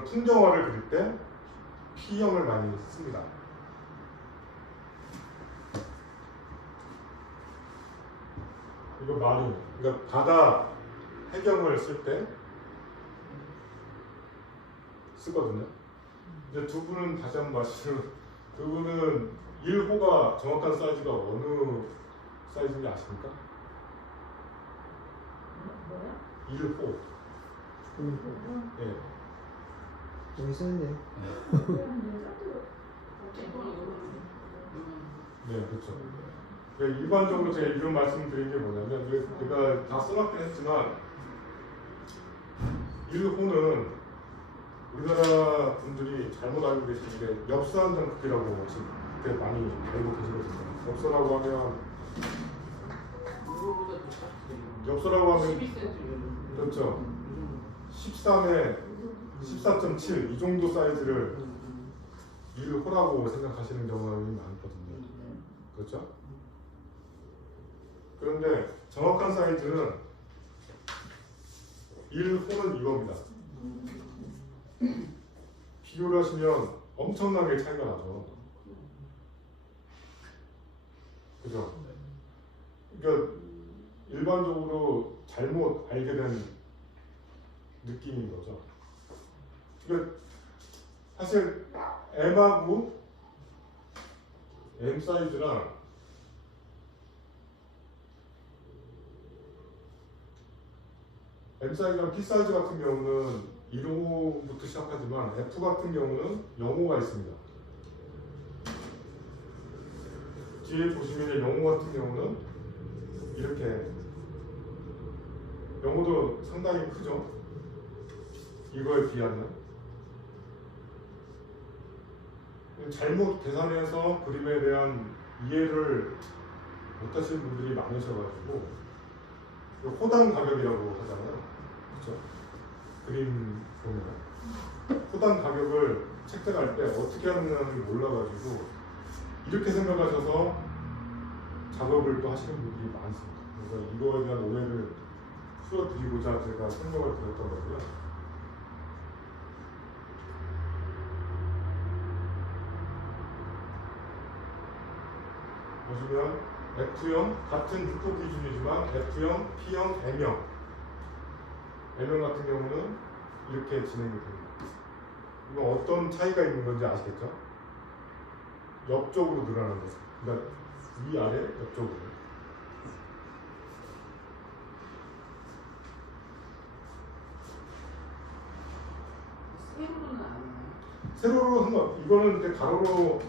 저는 풍경화를 그릴 때 P형을 많이 씁니다. 이거 마린, 그러니까 바다 해경을 쓸 때 쓰거든요. 이제 두 분은 다시 한번 말씀을, 두 분은 1호가 정확한 사이즈가 어느 사이즈인지 아십니까? 뭐야? 1호. 예. 여기 써있네요. 네, 그렇죠. 일반적으로 제가 이런 말씀드린 게 뭐냐면, 제가 다 써놨긴 했지만 1호는 우리나라 분들이 잘못 알고 계시는 게 엽서한장 크기라고 지금 되게 많이 알고 계시거든요. 엽서라고 하면 12cm. 그렇죠. 13에 14.7 이 정도 사이즈를 1호라고 생각하시는 경우가 많거든요. 그렇죠? 그런데 정확한 사이즈는 1호는 이겁니다. 비교를 하시면 엄청나게 차이가 나죠. 그죠? 그러니까 일반적으로 잘못 알게 된 느낌인 거죠. 그러니까 사실 M하고 M 사이즈랑 M 사이즈랑 P 사이즈 같은 경우는 1호부터 시작하지만 F 같은 경우는 0호가 있습니다. 뒤에 보시면 0호 같은 경우는 이렇게 0호도 상당히 크죠. 이거에 비하면 잘못 계산해서 그림에 대한 이해를 못하시는 분들이 많으셔가지고 호당 가격이라고 하잖아요. 그렇죠? 그림 보면 호당 가격을 책정할 때 어떻게 하느냐를 몰라가지고 이렇게 생각하셔서 작업을 또 하시는 분들이 많습니다. 그래서 이거에 대한 오해를 풀어드리고자 제가 설명을 드렸던 거고요. 보시면 F형 같은 육호 기준이지만 F형, P형, M형 같은 경우는 이렇게 진행이 됩니다. 이건 어떤 차이가 있는 건지 아시겠죠? 옆쪽으로 늘어나는 거죠. 그러니까 위아래 옆쪽으로. 세로로는 안 나요. 세로로 상관, 이거는 이제 가로로,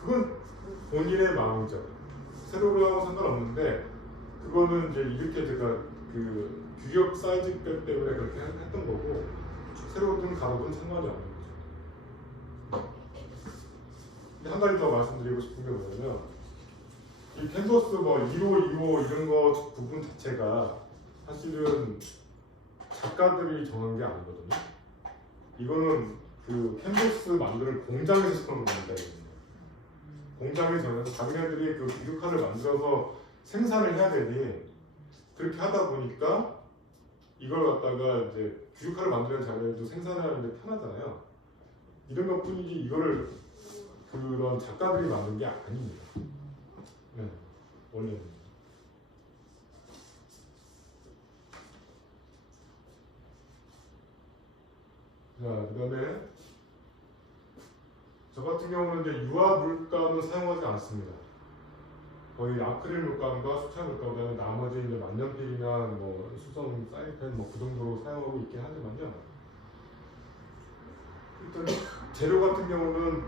그건 본인의 마음이죠. 세로로 하고 상관없는데, 그거는 이제 이렇게 제가 그 규격 사이즈 때문에 그렇게 했던 거고, 세로든 가로든 상관이 없는 거죠. 근데 한 가지 더 말씀드리고 싶은 게 뭐냐면, 이 캔버스 뭐 1호, 2호 이런 거 부분 자체가 사실은 작가들이 정한 게 아니거든요. 이거는 그 캔버스 만드는 공장에서 정한 겁니다. 공장에 정해서 자기네들이 그 규격화를 만들어서 생산을 해야 되니 그렇게 하다 보니까 이걸 갖다가 이제 규격화를 만드는 자기네들도 생산하는데 편하잖아요. 이런 것 뿐이지 이거를 그런 작가들이 만든 게 아닙니다. 네, 원래는. 자, 그 다음에 저 같은 경우는 이제 유화 물감을 사용하지 않습니다. 거의 아크릴 물감과 수채 물감, 그다음에 나머지 이제 만년필이나 뭐 수성 사인펜 뭐 그 정도로 사용하고 있긴 하지만요. 일단 재료 같은 경우는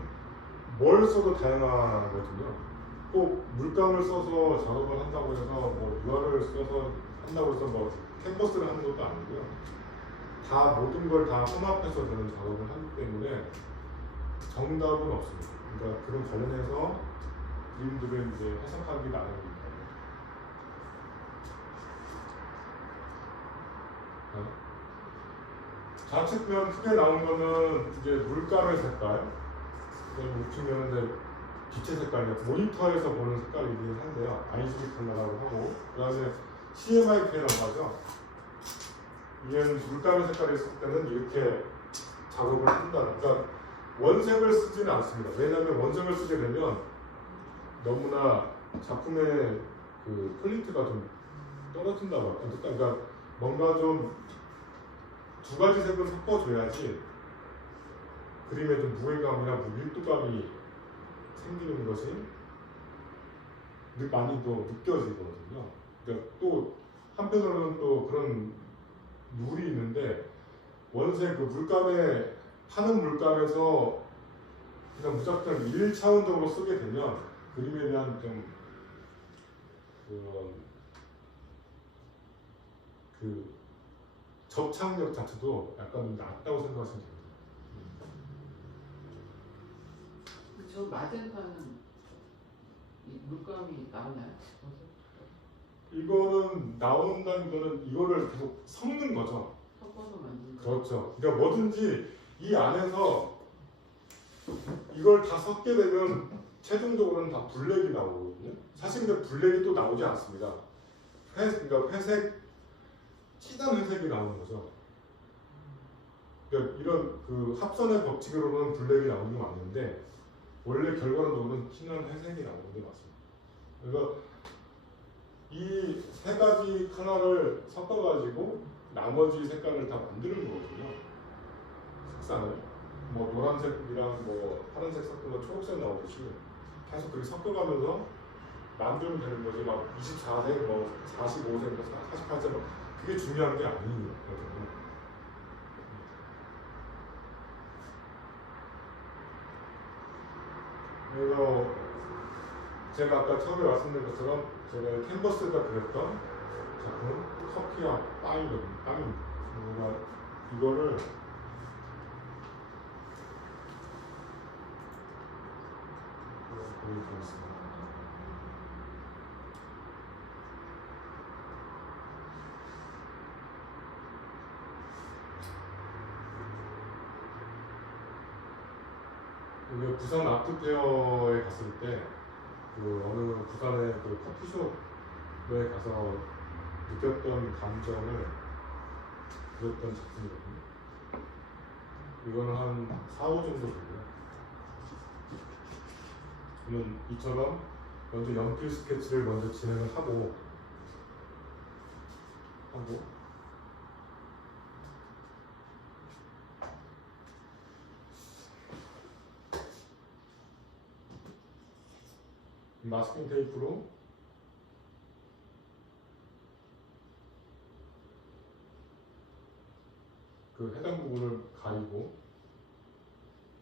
뭘 써도 다양하거든요. 꼭 물감을 써서 작업을 한다고 해서 뭐 유화를 써서 한다고 해서 뭐 캔버스를 하는 것도 아니고요. 다 모든 걸 다 혼합해서 저는 작업을 하기 때문에 정답은 없습니다. 그러니까 그런 관련해서 그림들을 이제 해석하기 나름입니다. 좌측면 크게 나온 거는 이제 물감의 색깔, 우측면은 이제 빛의 색깔이요. 모니터에서 보는 색깔이긴 한데요. 아이스비 컬러라고 하고, 그 다음에 CMYK라고 하죠. 이게 물감의 색깔이 있을 때는 이렇게 작업을 한다. 그러니까 원색을 쓰지는 않습니다. 왜냐하면 원색을 쓰게 되면 너무나 작품의 그 퀄리티가 좀 떨어진다고 할까. 그러니까 뭔가 좀 두 가지 색을 섞어줘야지 그림에 좀 무게감이나 밀도감이 생기는 것이 많이 더 느껴지거든요. 그러니까 또 한편으로는 또 그런 룰이 있는데 원색 그 물감에 파는 물감에서 그냥 무작정 1차원적으로 쓰게 되면 그림에 대한 좀 그 접착력 자체도 약간 낮다고 생각하시면 됩니다. 저 마젠타는 이 물감이 나오나요? 이거는 나온다는 거는 이거를 계속 섞는 거죠. 섞어서 만든 거. 그렇죠. 그러니까 뭐든지 이 안에서 이걸 다 섞게 되면 최종적으로는 다 블랙이 나오거든요. 사실 근데 블랙이 또 나오지 않습니다. 그러니까 회색, 진한 회색이 나오는 거죠. 그러니까 이런 그 합선의 법칙으로는 블랙이 나오는 건 맞는데 원래 결과론으로는 진한 회색이 나오는 게 맞습니다. 그래서 이 세 가지 컬러를 섞어가지고 나머지 색깔을 다 만드는 거거든요. 색상을 뭐 노란색이랑 뭐 파란색 섞으면 초록색 나오듯이 계속 그렇게 섞어가면서 만들면 되는 거지. 막 24색, 뭐 45색, 48색 뭐 그게 중요한 게 아니거든요. 그래서 제가 아까 처음에 말씀드린 것처럼 제가 캔버스에다 그렸던 작품 커피와 빵이거든요. 빵입니다. 제가 이거를 보여드리겠습니다. 이게 부산 아트페어에 갔을 때 그 어느 부산의 그 커피숍에 가서 느꼈던 감정을 그렸던 작품이거든요. 이거는 한 4, 5 정도 되고요. 그러면 이처럼 먼저 연필 스케치를 먼저 진행을 하고 마스킹 테이프로 그 해당 부분을 가리고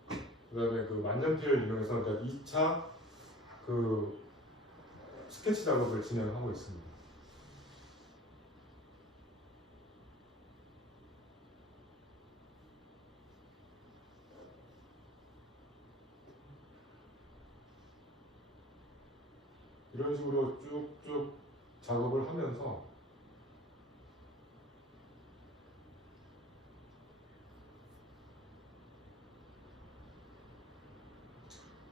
그 다음에 그 만년필을 이용해서 그러니까 2차 그 스케치 작업을 진행하고 있습니다. 이런 식으로 쭉쭉 작업을 하면서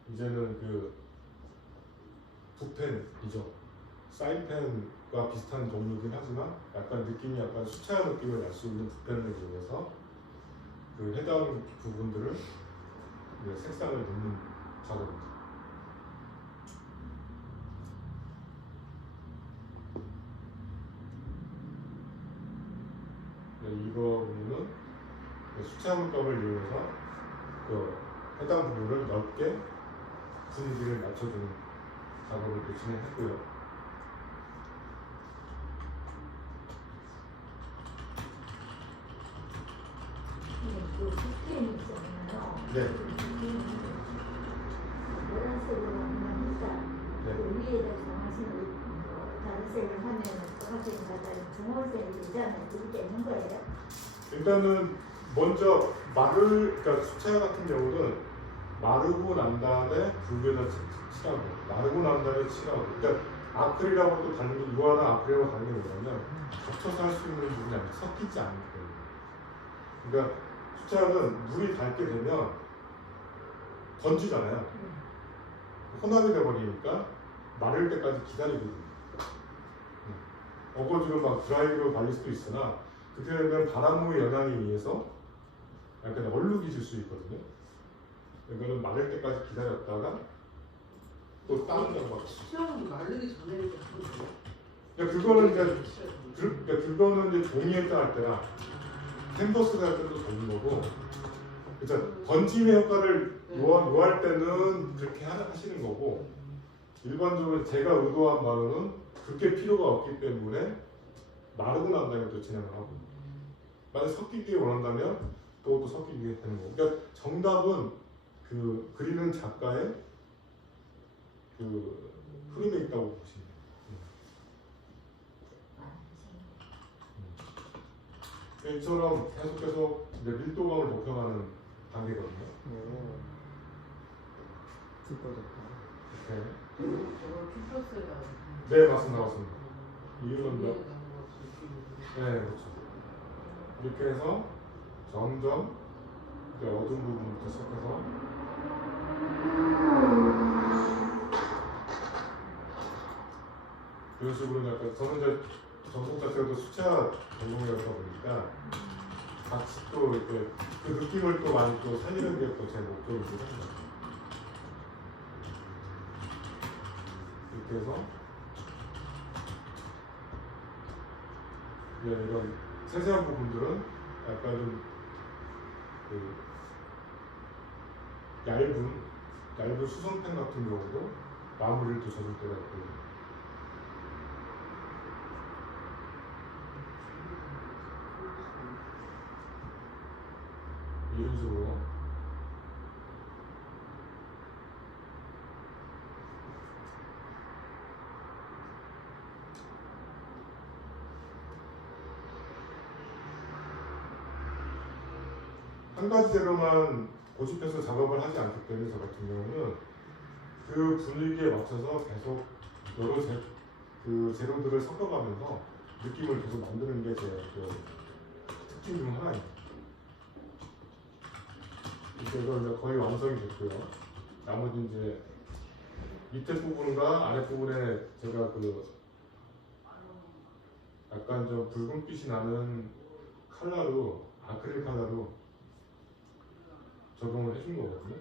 이제는 그 붓펜이죠. 사인펜과 비슷한 종류긴 하지만 약간 느낌이 약간 수채화 느낌을 낼 수 있는 붓펜을 이용해서 그 해당 부분들을 이제 색상을 넣는 작업입니다. 이거 부분은 수채화 물감을 이용해서 그 해당 부분을 넓게 분위기를 맞춰주는 작업을 또 진행했고요. 그 붓펜이 있잖아요. 네. 노란색으로 하면 일단 네. 그 위에다 정하시는 다른 색을 하면 똑같은 가다리 중월색이 되잖아요. 그렇게 있는 거예요. 일단은 먼저 그러니까 수채화 같은 경우는 마르고 난 다음에 붉게다 칠하고 마르고 난 다음에 칠하고 그러니까 아크릴하고 또 다른 게 이거랑 아크릴하고 다른 게 뭐냐면 겹쳐서 할 수 있는 부분이 아니라 섞이지 않는 거예요. 그러니까 수채화는 물이 닳게 되면 던지잖아요. 혼합이 돼버리니까 마를 때까지 기다리거든요. 어거지로 막 드라이로 발릴 수도 있으나 그렇게 되면 바람의 영향에 의해서 약간 얼룩이 질 줄 수 있거든요. 이거는 마를 때까지 기다렸다가 또 다른 장박. 수영은 마르기 전에 이렇게 하는 거예요? 그러니까 그거는 이제 그거는 이제 종이에 따를 때랑 캔버스가 할 때도 다른 거고. 그래서 번짐의 효과를 요할 때는 그렇게 하시는 거고, 일반적으로 제가 의도한 바로는 그렇게 필요가 없기 때문에 마르고 난 다음에 또 진행을 하고, 만약 섞이기 원한다면 또 섞이게 되는 거고. 그러니까 정답은 그 그리는 작가의 그 흐름에 있다고 보시면 돼요. 이처럼 계속해서 이제 밀도감을 높여가는 단계거든요. 오. 기뻐졌다. 이렇게. 저걸 큐플러스에다가 네, 맞습니다. 이유는 몇? 네, 그렇죠. 이렇게 해서 점점 이제 어두운 부분부터 시작해서 이런 식으로 약간 저는 이제 전공 자체가 또 수채화 전공이었다 보니까 같이 또 이렇게 그 느낌을 또 많이 또 살리는 게 또 제 목적이기도 합니다. 이렇게 해서 이런 세세한 부분들은 약간 좀 얇은 수성펜 같은 경우도 마무리를 또 젖을 때가 있고, 이런 식으로 한 가지 재료만 고집해서 작업을 하지 않기 때문에 저 같은 경우는 그 분위기에 맞춰서 계속 여러 그 재료들을 섞어가면서 느낌을 계속 만드는 게 제 특징 중 하나입니다. 이렇게 해서 이제 거의 완성이 됐고요. 나머지 이제 밑에 부분과 아래 부분에 제가 그 약간 좀 붉은빛이 나는 컬러로, 아크릴 컬러로 적용을 해준 거거든요.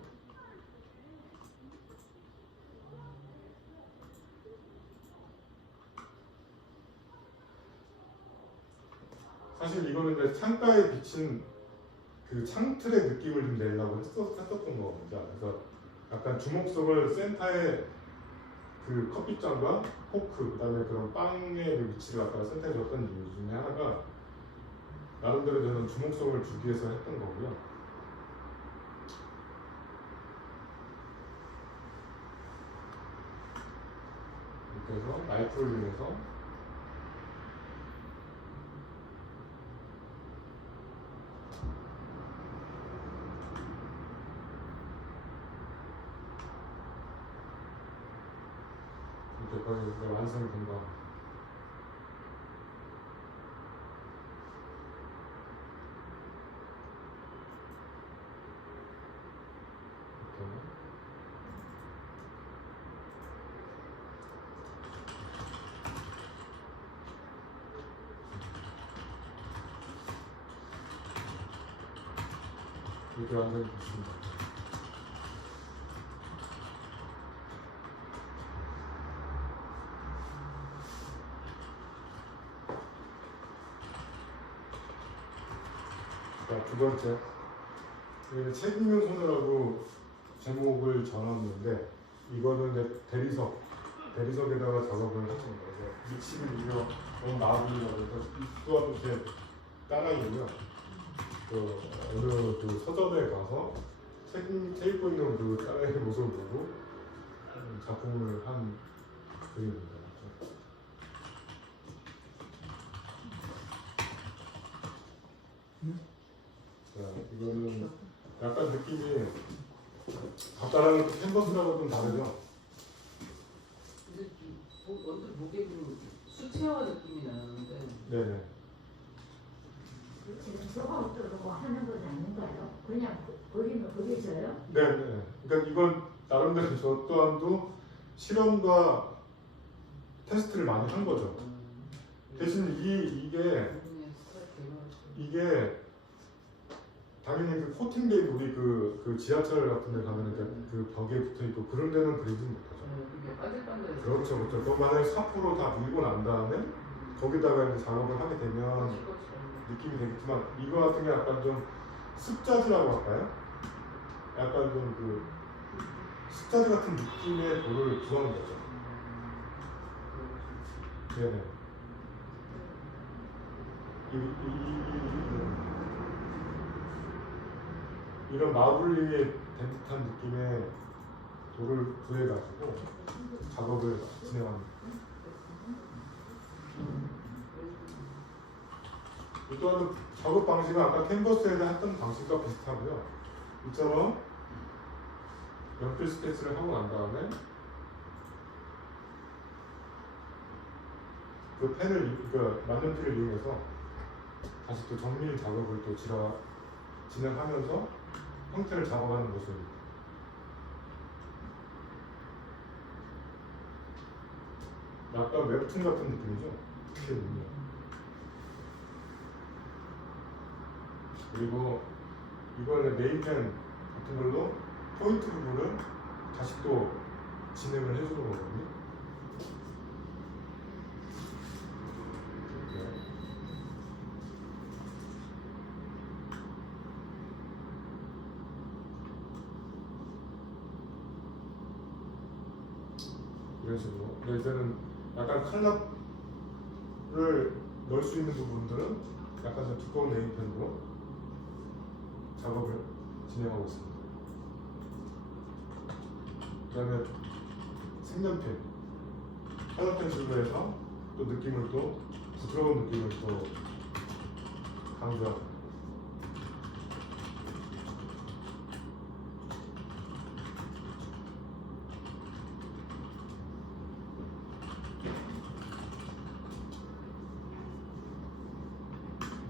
사실 이거는 이제 창가에 비친 그 창틀의 느낌을 좀 내려고 했었던 거거든요. 그래서 약간 주목성을 센터에 그 커피잔과 포크, 그다음에 그런 빵의 위치를 갖다가 센터에 줬던 이유 중에 하나가 나름대로 저는 주목성을 주기 위해서 했던 거고요. 이렇게 해서 나이프를 이용해서 이렇게 거의 이제 완성이 된 거. 이렇게 완성이 됐습니다. 자, 두 번째, 책 읽는 손으라고 제목을 정했는데, 이거는 이제 대리석에다가 작업을 하는 거죠. 위치를 이거 너무 나아지려고 해서 이 또한 제 딸아이고요. 그 어느 그 서점에 가서 책 읽고 있는 그 딸아이의 모습을 보고 작품을 한 그림입니다. 자, 이거는 약간 느낌이 아까랑 캔버스라고 좀 다르죠? 근데 완전 목에 그 수채화 느낌이 나는데. 네네. 지금 저거 또 하는 건 아닌가요? 그냥 그림을 그려져요? 네네. 그러니까 이건 나름대로 저 또한도 실험과 테스트를 많이 한 거죠. 대신 이게 당연히 그 코팅된 우리 그 지하철 같은 데 가면은 그 벽에 붙어 있고 그런 데는 그리지 못하죠. 이게 반질반질. 그렇죠, 그렇죠. 그럼 만약에 삽으로 다 밀고 난 다음에 거기다가 이제 작업을 하게 되면 느낌이 되겠지만 이거 같은 게 약간 좀 습자지라고 할까요? 약간 좀 그 습자지 같은 느낌의 돌을 구하는 거죠. 네네. 이런 마블링의 된 듯한 느낌의 돌을 구해가지고 작업을 진행합니다. 또한 작업 방식은 아까 캔버스에서 했던 방식과 비슷하고요. 이처럼 연필 스케치를 하고 난 다음에 그 펜을, 그러니까 만년필을 이용해서 다시 또 정밀 작업을 또 진행하면서 형태를 잡아가는 모습입니다. 약간 웹툰 같은 느낌이죠. 이렇게 보면. 그리고 이거는 네임펜 같은 걸로 포인트 부분을 다시 또 진행을 해주는 거거든요. 이렇게. 이런 식으로. 근데 이제는 약간 컬러를 넣을 수 있는 부분들은 약간 좀 두꺼운 네임펜으로 작업을 진행하고 있습니다. 그 다음에 색연펜, 컬러 펜슬로 해서 또 느낌을 또 부드러운 느낌을 또 강조하고.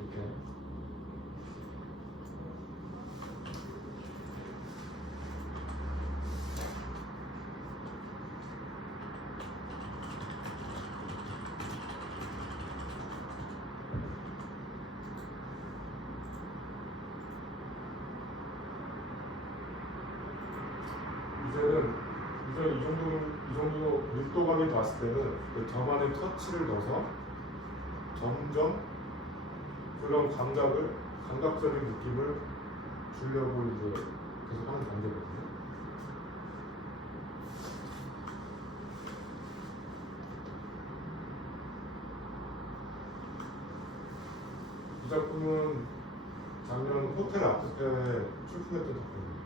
이렇게. 이제는 이 정도 밀도감이 왔을 때는 그 저만의 터치를 넣어서 점점 그런 감각적인 느낌을 주려고 이제 계속 하는 단계거든요. 이 작품은 작년 호텔 아트페어에 출품했던 작품입니다.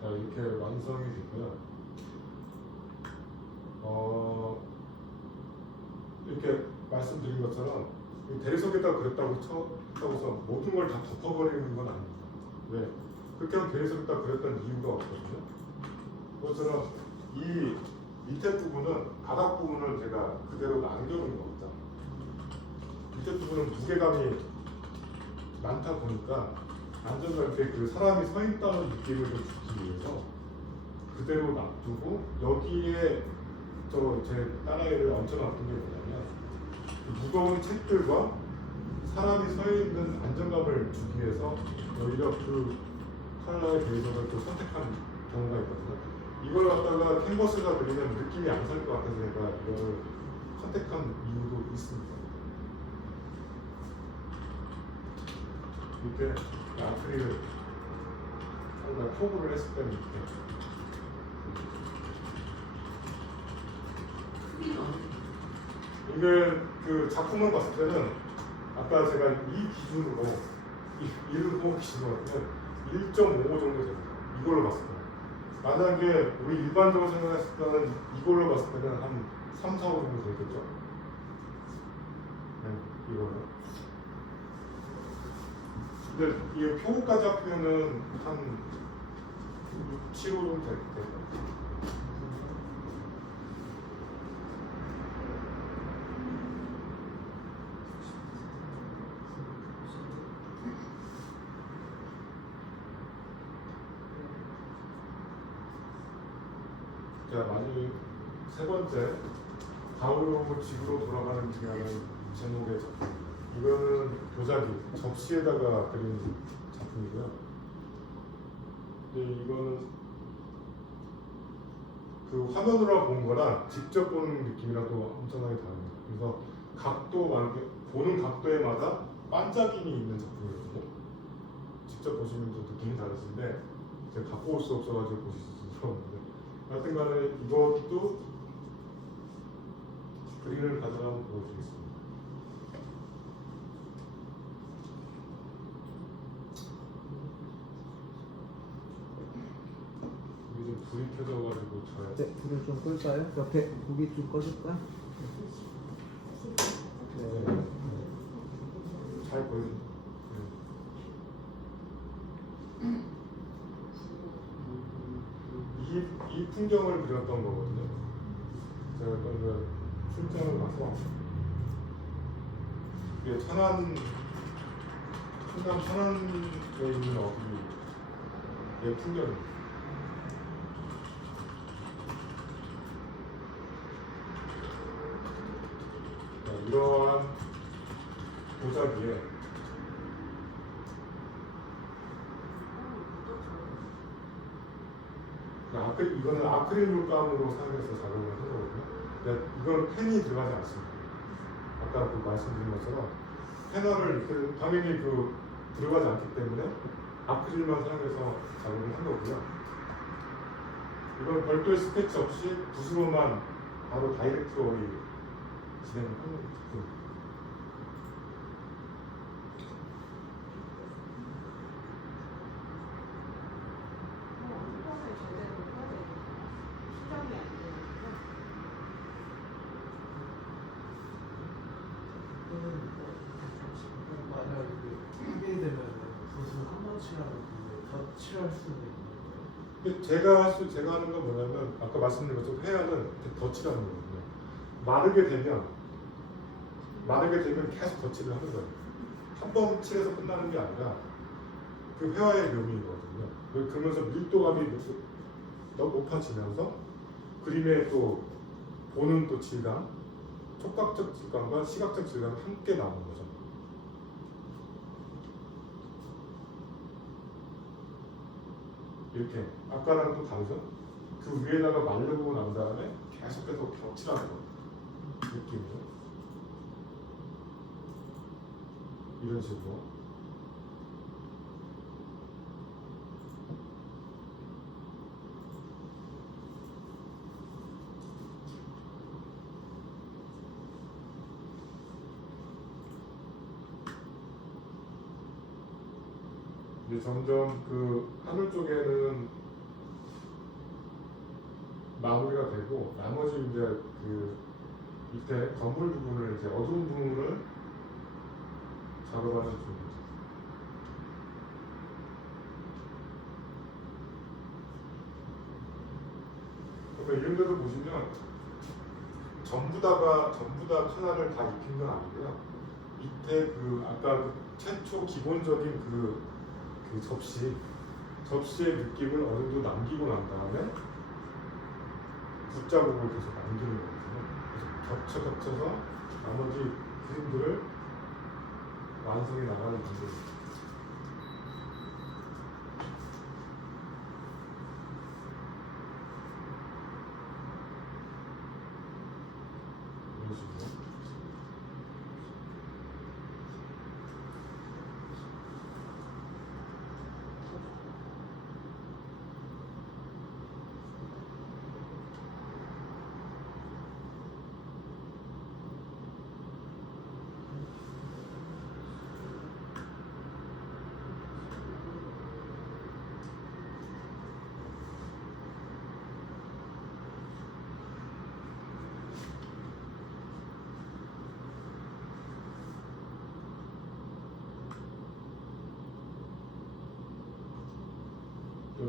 자, 이렇게 완성이 되고요. 이렇게 말씀드린 것처럼 대리석에다 그렸다고 해서 모든 걸 다 덮어버리는 건 아닙니다. 왜? 그렇게 하면 대리석에다 그렸던 이유가 없거든요. 그것처럼 이 밑에 부분은, 바닥 부분을 제가 그대로 남겨놓은 겁니다. 밑에 부분은 무게감이 많다 보니까 안전하게 그 사람이 서 있다는 느낌을 좀 주기 위해서 그대로 놔두고 여기에 제 딸아이를 얹혀놨던 게 뭐냐면 그 무거운 책들과 사람이 서 있는 안정감을 주기 위해서 오히려 그 컬러의 베이스를 또 선택한 경우가 있거든요. 이걸 갖다가 캔버스에다 그리면 느낌이 안 살 것 같아서 제가 이걸 선택한 이유도 있습니다. 이렇게 아크릴을 상당히 포부를 했을 때는 이렇게 이게 그 작품을 봤을 때는 아까 제가 이 기준으로 이를 보고 기준으로 하면 1.5 정도 됩니다. 이걸로 봤을 때 만약에 우리 일반적으로 생각했을 때는 이걸로 봤을 때는 한 3, 4, 5 정도 되겠죠? 네, 이거는. 근데 이 표고까지 합치면은 한 6, 7호 정도 될 거예요. 자, 마지막 세 번째, 가오로 집으로 돌아가는 길이라는 제목의 작품. 이거는 도자기, 접시에다가 그린 작품이고요. 근데 이거는 그 화면으로 본 거랑 직접 보는 느낌이랑도 엄청나게 다릅니다. 그래서 보는 각도에마다 반짝임이 있는 작품이거든요. 직접 보시면 또 느낌이 다르신데 제가 갖고 올 수 없어가지고 보실 수 없는데 하여튼 간에 이것도 그림을 가져가 한번 보여드리겠습니다. 이게 좀 불이 켜져가지고 잘 네, 불을 좀 끌까요? 옆에 고기 좀 꺼줄까? 네. 잘 보여요. 이 풍경을 그렸던 거거든요. 제가 어떤 그 출장을 가서 이게 천안 충남 천안에 있는 어디의 풍경입니다. 이러한 도자기에 이거는 아크릴 물감으로 사용해서 작업을 한 거거든요. 근데 이건 펜이 들어가지 않습니다. 아까 그 말씀드린 것처럼 페널을 이렇게 당연히 그 들어가지 않기 때문에 아크릴만 사용해서 작업을 한 거고요. 이건 별도의 스케치 없이 붓으로만 바로 다이렉트로 진행을 하는 작품입니다. 만약 이게 되면 붓을 한 번 칠하고 더 칠할 수는 있는 거예요. 근데 제가 하는 건 뭐냐면 아까 말씀드린 것처럼 회화는 덧칠하는 거거든요. 마르게 되면 계속 덧칠을 하는 거예요. 한 번 칠해서 끝나는 게 아니라 그 회화의 묘미거든요. 그러면서 밀도감이 너무 높아지면서 그림의 또 보는 또 질감, 촉각적 질감과 시각적 질감이 함께 나오는 거죠. 이렇게 아까랑 또 다르죠? 그 위에다가 말르고 난 다음에 계속해서 겹칠하는 거 느낌으로 이런 식으로. 이제 점점 그 하늘 쪽에는 마무리가 되고 나머지 이제 그 밑에 건물 부분을 이제 어두운 부분을 작업하는 중입니다. 그러니까 이런 데도 보시면 전부 다 카나를 다 입힌 건 아니고요. 밑에 그 아까 그 최초 기본적인 그 접시의 느낌을 어느 정도 남기고 난 다음에 붓자국을 계속 남기는 거거든요. 그래서 겹쳐서 나머지 그림들을 완성해 나가는 방법입니다. 이런 식으로.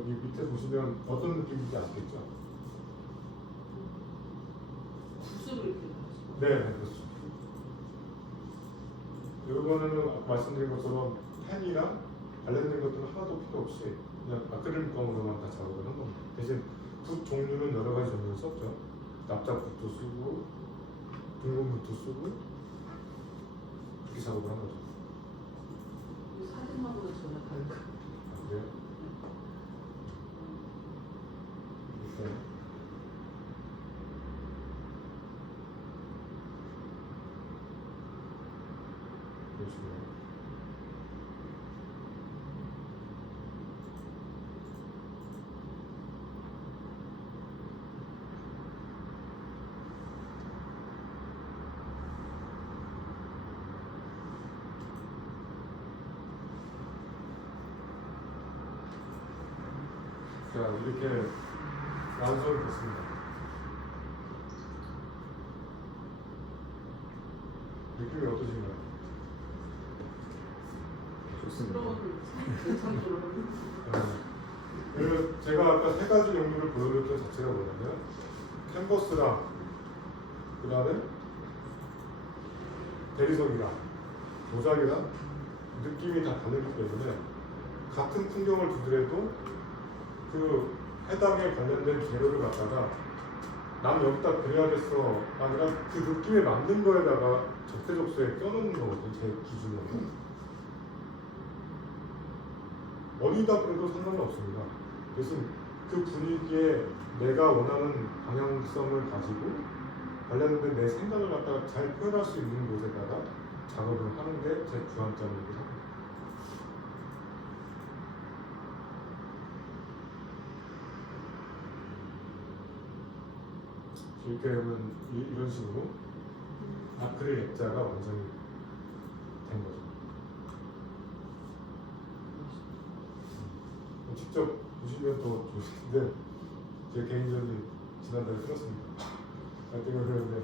여기 밑에 보시면 어떤 느낌인지 아시겠죠? 붓으로 이렇게 가지고. 네, 그렇죠. 이거는 아까 말씀드린 것처럼 펜이나 관련된 것들은 하나도 필요 없이 그냥 아크릴 검으로만 다 작업을 한 겁니다. 대신 붓 종류는 여러 가지 종류를 썼죠. 납작붓도 쓰고 둥근붓도 쓰고 그렇게 작업을 한 거죠. 이 사진하고는 전혀 다르고. 아, 그래요? 이렇게 보시면 자, 이렇게 완성이 됐습니다. 느낌이 어떠신가요? 좋습니다. 대창조를. 그리고 제가 아까 세 가지 용도를 보여드렸던 자체가 뭐냐면 캔버스랑 그 다음에 대리석이랑 도자기랑 느낌이 다 다르기 때문에 같은 풍경을 두더라도 그 해당에 관련된 재료를 갖다가 난 여기다 그려야겠어 아니라 그 느낌에 맞는 거에다가 적재적소에 껴놓는 거거든요. 제 기준으로 어디다 그려도 상관은 없습니다. 대신 그 분위기에 내가 원하는 방향성을 가지고 관련된 내 생각을 갖다가 잘 표현할 수 있는 곳에다가 작업을 하는 게 제 주안점이기도 합니다. 이렇게 하면 이런 식으로 아크릴 액자가 완성이 된 거죠. 직접 보시면 더 좋으신데 제 개인적인 지난달에 들었습니다. 갈등을 그렸는데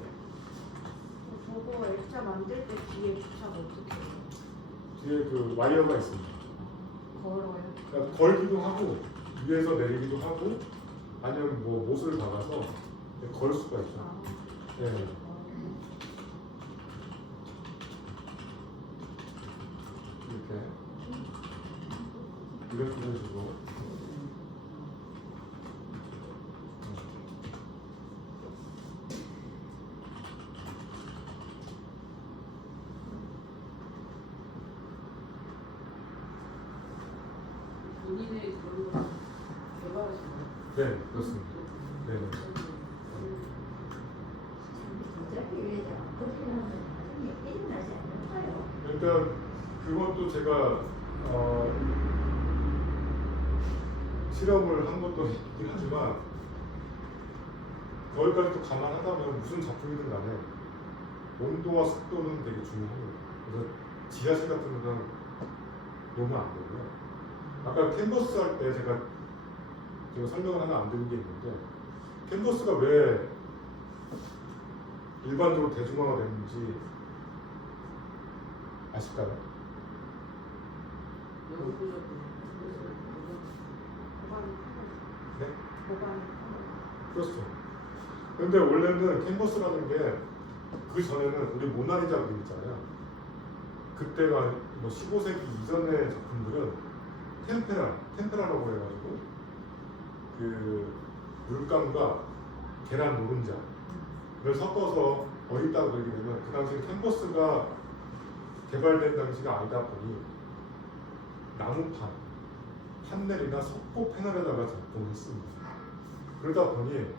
저거 액자 만들 때 뒤에 부착 어떻게 해요? 뒤에 그 와이어가 있습니다. 걸어요? 그러니까 걸기도 하고 위에서 내리기도 하고 아니면 뭐 못을 박아서 걸 수가 있죠. 아, 네. 이렇게 이런 식으로 본인의 그런 걸 개발하신 거예요? 네 그렇습니다. 네. 어차피 위에서 어떻게 하면 나중에 깨진 맛이 안 나요. 그러니까 그것도 제가 실험을 한 것도 있긴 하지만 거기까지 또 감안하다면 무슨 작품이든 간에 온도와 습도는 되게 중요합니다. 그래서 지하실 같은 데는 놓으면 안 되고요. 아까 캔버스 할 때 제가 설명을 하나 안 드린 게 있는데 캔버스가 왜 일반적으로 대중화가 됐는지 아실까요? 영구적으로. 네? 보관이 그렇죠. 근데 원래는 캔버스라는 게 그 전에는 우리 모나리자 그림 있잖아요. 그때가 뭐 15세기 이전의 작품들은 템페라라고 해가지고 그 물감과 계란 노른자를 섞어서 어디다가 그리게 되면 그 당시 캔버스가 개발된 당시가 아니다 보니 나무판, 판넬이나 석고 패널에다가 작품을 했습니다. 그러다 보니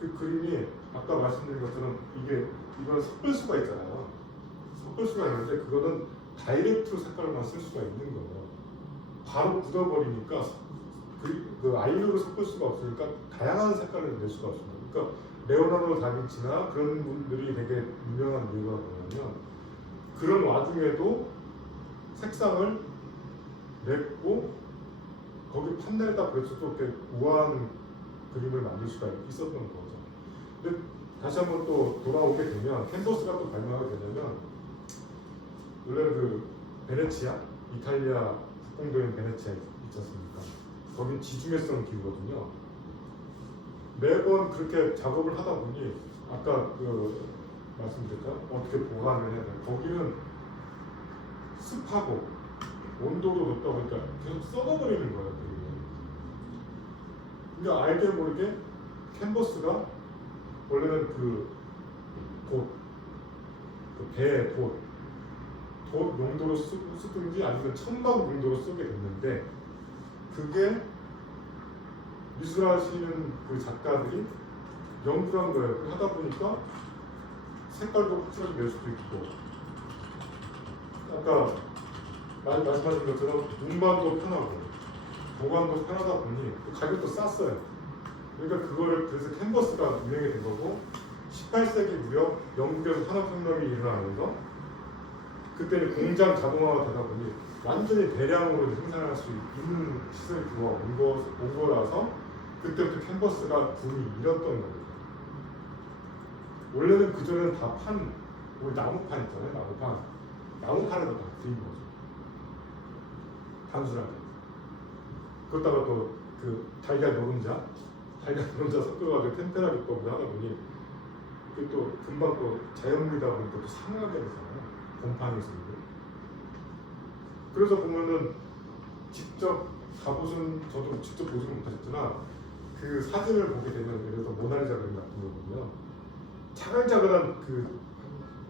그 그림이 아까 말씀드린 것처럼 이건 섞을 수가 있잖아요. 섞을 수가 있는데 그거는 다이렉트로 색깔만 쓸 수가 있는 거예요. 바로 굳어버리니까 그 아이로를 섞을 수가 없으니까 다양한 색깔을 낼 수가 없습니다. 그러니까 레오나르도 다빈치나 그런 분들이 되게 유명한 이유가 뭐냐면 그런 와중에도 색상을 냈고 거기 판넬에다 그래서 또 이렇게 우아한 그림을 만들 수가 있었던 거죠. 근데 다시 한번 또 돌아오게 되면 캔버스가 또 발명하게 되냐면 원래 그 베네치아, 이탈리아 국공도인 베네치아 있지 않습니까? 거긴 지중해성 기후거든요. 매번 그렇게 작업을 하다 보니 아까 그 말씀드릴까요? 어떻게 보관을 해야 돼? 거기는 습하고 온도도 높다 보니까 계속 썩어버리는 거예요. 근데 알게 모르게 캔버스가 원래는 배에 돛 용도로 쓰든지 아니면 천막 용도로 쓰게 됐는데 그게 미술하시는 그 작가들이 연구한 거예요. 하다 보니까 색깔도 확실하게 낼 수도 있고 아까 말씀하신 것처럼 운반도 편하고 보관도 편하다 보니 가격도 쌌어요. 그러니까 그거를 그래서 캔버스가 유행이 된 거고 18세기 무렵 영국에서 산업혁명이 일어나면서 그때는 공장 자동화가 되다 보니 완전히 대량으로 생산할 수 있는 시설이 들어온 거라서 그때부터 캔버스가 붐이 일었던 거예요. 원래는 그전에는 다 우리 나무판 있잖아요. 나무판에다 다 그린 거죠. 단순하게. 그러다가 또 그 달걀 노른자 섞어가지고 템페라 기법을 하다 보니 그 또 금방 또 자연물이다 보니까 또 상하게 되잖아요. 곰팡이에서. 그래서 보면은 직접 가보신 저도 직접 보지는 못하셨지만 그 사진을 보게 되면 예를 들어서 모나리자 그림 같은 거 보면 자글자글한 그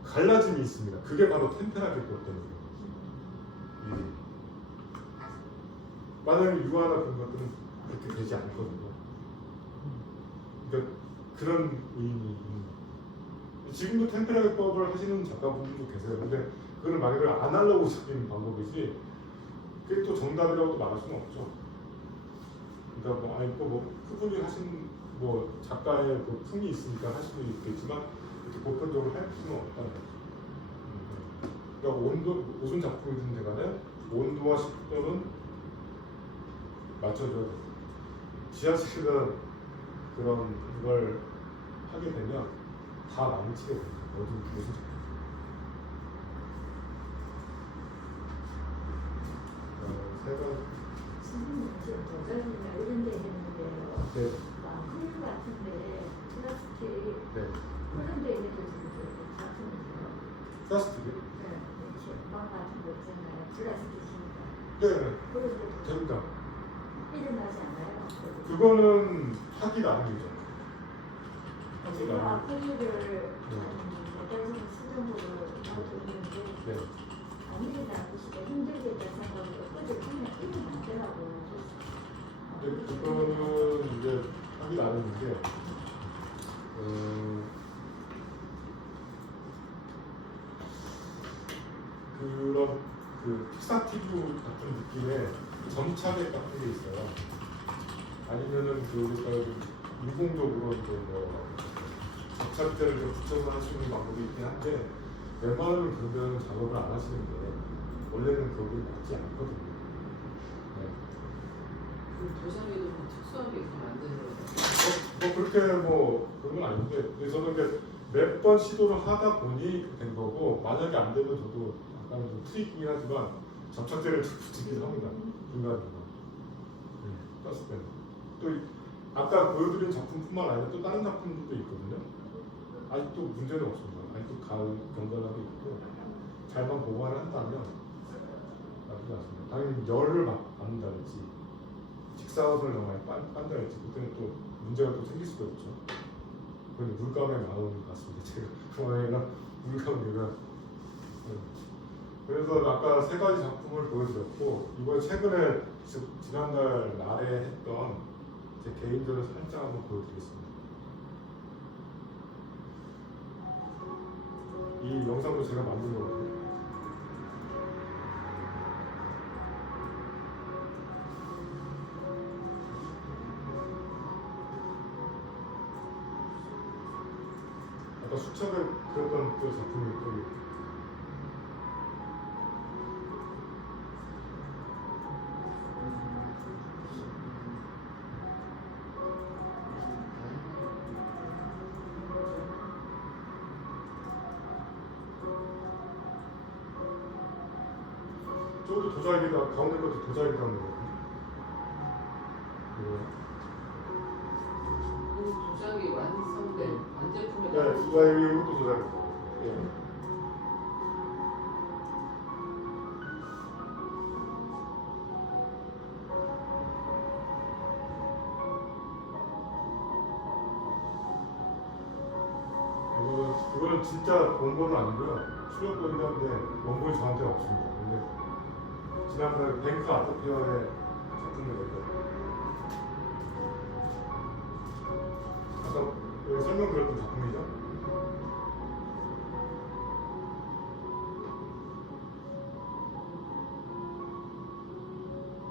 갈라짐이 있습니다. 그게 바로 템페라 기법 때문이에요. 만약에 유화나 그런 것들은 그렇게 되지 않거든요. 그러니까 그런 의미이 있는 거예요. 지금도 템페라 기법을 하시는 작가분들도 계세요. 근데 그거는 말 그대로 아날로그적인 방법이지 그게 또 정답이라고도 말할 수는 없죠. 그러니까 그분이 하신 작가의 그 품이 있으니까 할 수는 있겠지만 이렇게 보편적으로 할 수는 없다는 거죠. 그러니까 무슨 작품이든 간에 온도와 습도는 맞춰줘야 돼요. 지하실이나 그런 걸 하게 되면 다 망치게 됩니다. 무슨 작품. 선생님 지금 도자기나 이런 데 했는데요. 네. 필름 같은데 플라스틱 네. 그런 데 있는 게 작품이세요. 플라스틱이요? 네, 이렇게 빵 같은 거 있잖아요. 플라스틱이니까. 네. 그런 데도 됩니다. 일어나지 않아요? 그거는 하기 나름이죠. 하기 제가 나름. 아크릴을 몇 달 전에 수정으로 하고 있는데 네. 아무리 나쁘시고 힘들겠다 생각으로 끝을 하면 일은 안 되라고. 그거는 이제 하기 나름인데 그런 그 픽사티브 같은 느낌의 점차계 같은 게 있어요. 아니면은 우리가 인공적으로 이제 접착제를 좀 붙여서 할 수 있는 방법이 있긴 한데 웬만하면 그러면 작업을 안 하시는 게 원래는 그게 맞지 않거든요. 네. 그 도자기도 뭐 특수하게 이렇게 만드는 거예요? 그렇게 그런 건 아닌데 근데 저는 이제 몇 번 시도를 하다 보니 된 거고 만약에 안 되면 저도 약간 좀 트릭이긴 하지만 접착제를 붙이긴 합니다. 중간중간. 떴을 때는. 또 아까 보여드린 작품뿐만 아니라 또 다른 작품들도 있거든요. 아직도 문제는 없습니다. 아직도 경관하고 있고 잘만 보관을 한다면 나쁘지 않습니다. 당연히 열을 받는다든지 직사광선을 너무 많이 빤다든지 그때는 또 문제가 또 생길 수도 있죠. 그런데 물감에 나오는 것 같습니다. 제가 그만이나 물감이나 그래서 아까 세 가지 작품을 보여드렸고 이번 최근에 지난달 말에 했던 제 개인전을 살짝 한번 보여드리겠습니다. 이 영상도 제가 만든 거거든요. 아까 수첩에 그렸던 그 작품이 또 저것도 도자기다, 가운데 것도 도자기다 하는 거거든요. 이것도 조작해서. 예. 그거는 진짜 원본은 아니고요. 출력본이긴 한데 원본이 저한테 없습니다. 근데 지난번에 뱅크 아토피아의 작품들이거든요. 아까 여기 설명드렸던 작품이죠.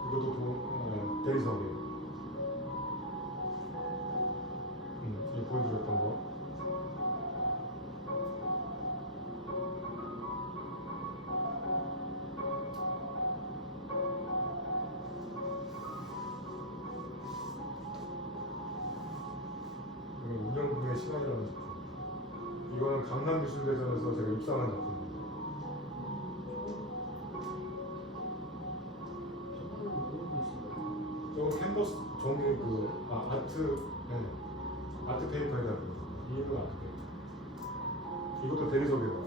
이것도 대리석이에요. 이 보여드렸던 거. 운영군의 시간이라는 작품. 이거는 강남미술대전에서 제가 입상한 작품입니다. 저거 캔버스 종이 아트 페이퍼이라고 합니다. 이거 아트 페이퍼. 이것도 대리석이에요.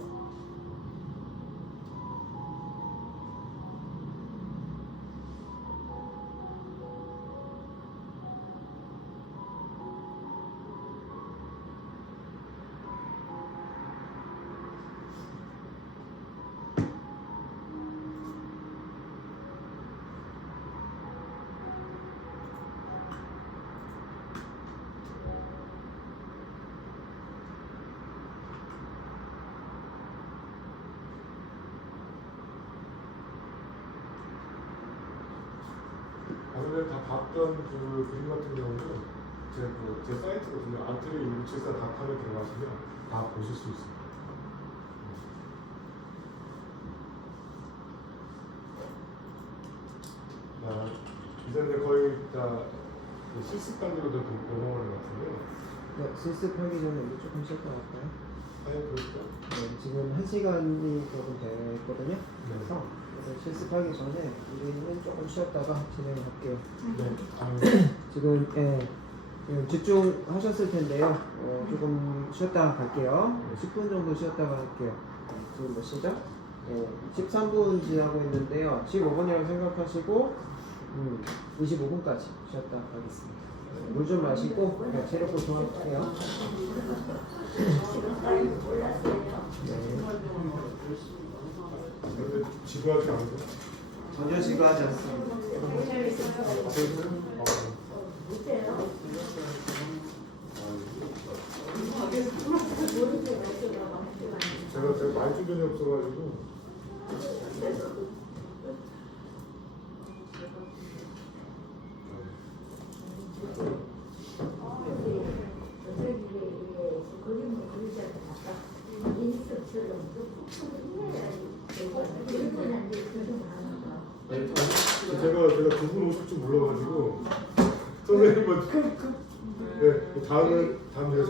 오늘 다 봤던 그 그림 같은 경우는 제 사이트거든요. 아트리 1674.com에 들어가시면 다 보실 수 있습니다. 이제 거의 다 실습 단계로 좀 넘어가는 것 같은데요. 네, 실습하기 전에 우리 조금 쉬었다 갈까요? 그렇죠. 네, 지금 1시간이 조금 되었거든요. 그래서 실습하기 전에 우리는 조금 쉬었다가 진행할게요. 네. 지금 집중하셨을 텐데요. 조금 쉬었다 갈게요. 10분 정도 쉬었다가 할게요. 지금 몇 시죠? 13분 지나고 있는데요. 15분이라고 생각하시고 25분까지 쉬었다 가겠습니다. 물 좀 마시고 체력 보충할게요. 근데 지루하지 않죠? 전혀 지루하지 않습니다. 제가 말 주변이 없어가지고 그림을 그리자면 아까 인석처럼 제가 두 분 오실 줄 몰라가지고 선생님은 다음 제가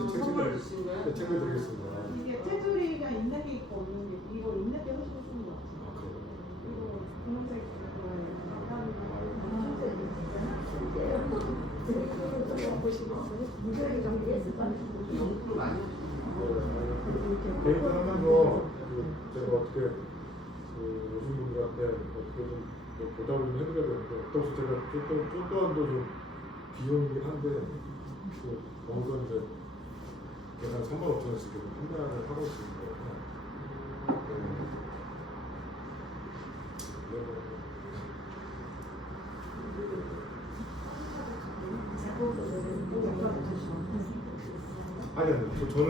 책을 드리겠습니다. 이게 테두리가 있는 게 있고 없는 게 있고 이거 있는 게 훨씬 좋은 것 같아요. 이거 분홍색 데이터 하면서 제가 어떻게 오신 분들한테 어떻게 좀 보답을 좀 해드려야 되는데 또 제가 좀 또한도 좀 비용이긴 한데 거기서 이제 계산 35,000원씩 한 달을 하고 있는 거예요. 아니, 저는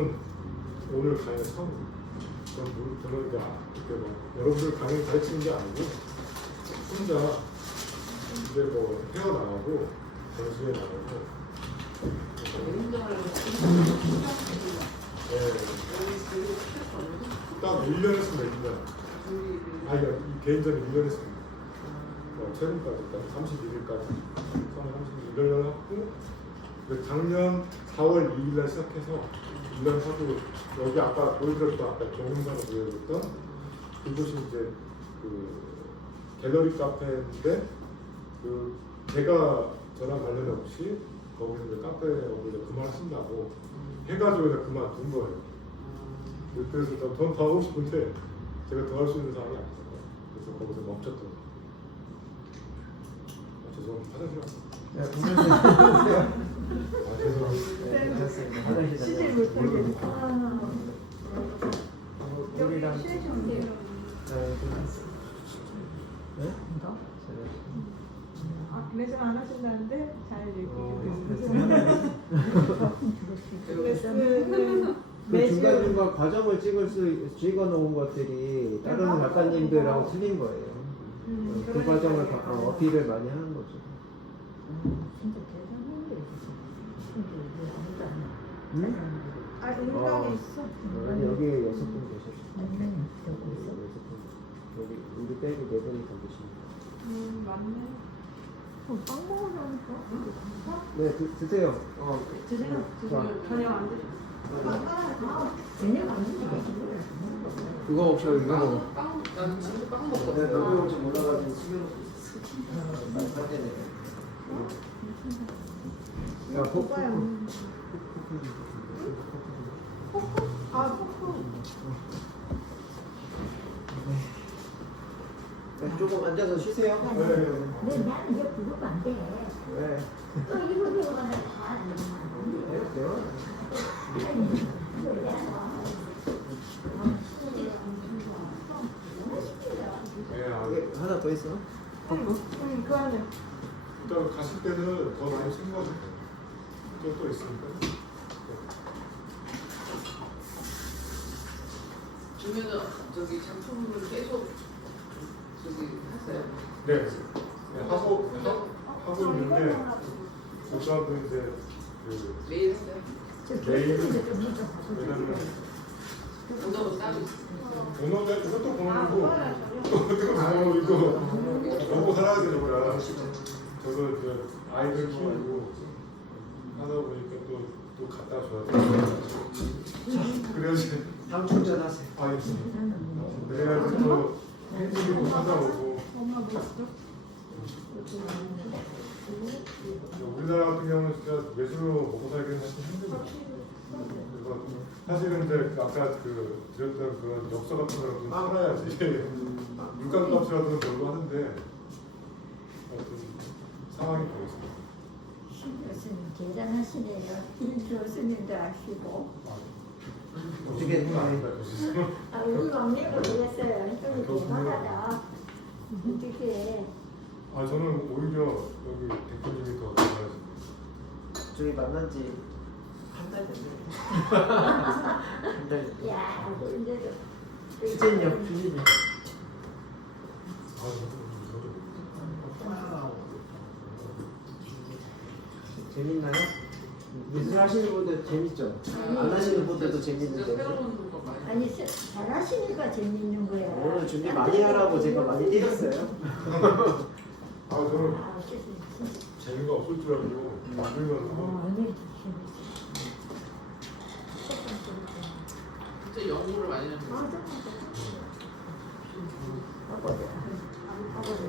오늘 강의 처음입니다. 저는 이제 여러분들 강의 가르치는 게 아니고 혼자 이제 헤어나가고 전시회 나가고 딱 1년 했으면 됩니다. 이 개인전에 1년 했습니다. 최근까지 31일까지 3월 31일 하고 작년 4월 2일날 시작해서 1년 하고 여기 아까 보여드렸던 아까 정문사로 보여드렸던 그곳이 이제 갤러리 카페인데 제가 저랑 관련 없이 거기서 이제 카페하고 이제 그만하신다고 해가지고 그냥 그만둔 거예요. 그래서 더 하고 싶은데 제가 더 할 수 있는 사람이 없어요. 그래서 거기서 멈췄던 거예요. 죄송합니다. 화장실 왔어요. 네, 공연해주세요. 아, 죄송합니다. 네, 괜찮습니다. 화장실 쉬질 다녀오세요. 못하게. 우리랑 여기 쉬시면 돼요. 네, 끝났어요. 네? 아, 매점 안 하신다는데 잘 레슨은 그 중간중간 과정을 찍어 놓은 것들이 다른 작가님들하고 틀린 거예요. 그 과정을 어필을 많이 하는 거죠. 진짜 대단한데. 응? 아, 인강에 있어. 아니 여기 6분 계셨어요. 몇 명이 되고 있어? 6분. 여기 우리 빼고 4분이 더 계십니다. 맞네. 빵 먹으라니까. 네, 드세요. 드세요. 자, 저녁 안 드셔. 저녁 안 드시게. 그거 없어요, 이거. 빵, 난 지금 빵 네, 먹거든. 너무 혹시 몰라가지고 숨겨놓고 있어. 야, 오빠야. 아, 포크. 네, 조금 앉아서 쉬세요. 나는 이제 부르면 안 돼. 네. 또 이거 배우면 다 안 돼. 네. 네, 아, 이게 하나 더 있어? 그 안에. 일단 가실 때는 더 많이 챙겨도 돼요. 또 있으니까. 주면은 저기 작품을 계속 저기 하세요. 네. 하고 있는데 저도 이제 그 매일 하세요. 매일 왜냐면 언더도 따로 있어요. 본업에 이것도 아, 본업이고 오빠랑 또 이거 먹고 살아야 되니까 저도 이제 아이들 키우고 하다 보니까 또 갖다 줘야 돼. 그래야지 다음 충전하세요. 알겠습니다. 그래야지 또 팬들이 찾아오고. 엄마 뭐 있어? 우리나라 같은 경우는 진짜 매주로 먹고 살기는 사실 힘들거든요. 그래서 사실은 이제 아까 그 드렸던 그런 엽서 같은 거를 좀 팔아야지 물감값이라도 별로 하는데 하여튼 상황이 그렇습니다. 교수님 대단하시네요. 이 교수님도 아시고. 어떻게 아, 우리 막내가 그랬어요. 좀 대단하다. 어떻게. 아 저는 오히려 여기 대표님이 더 잘하시네요. 저희 만난 지 한 달 됐네요. 한 달 됐네요. 야, 근데도. 추진력. 아 저도 재밌나요? 미술 하시는 분들 재밌죠? 안 하시는 분들도 진짜 재밌는데. 새로운 거 많이. 아니, 잘하시니까 재밌는 거야. 오늘 준비 많이 하라고 제가 많이 드렸어요. 아 저는 아, 어쨌든 진짜. 재미가 없을 줄 알고 만들면 아니, 진짜 연구를 많이 하는 거. 맞아, 맞아. 아버지.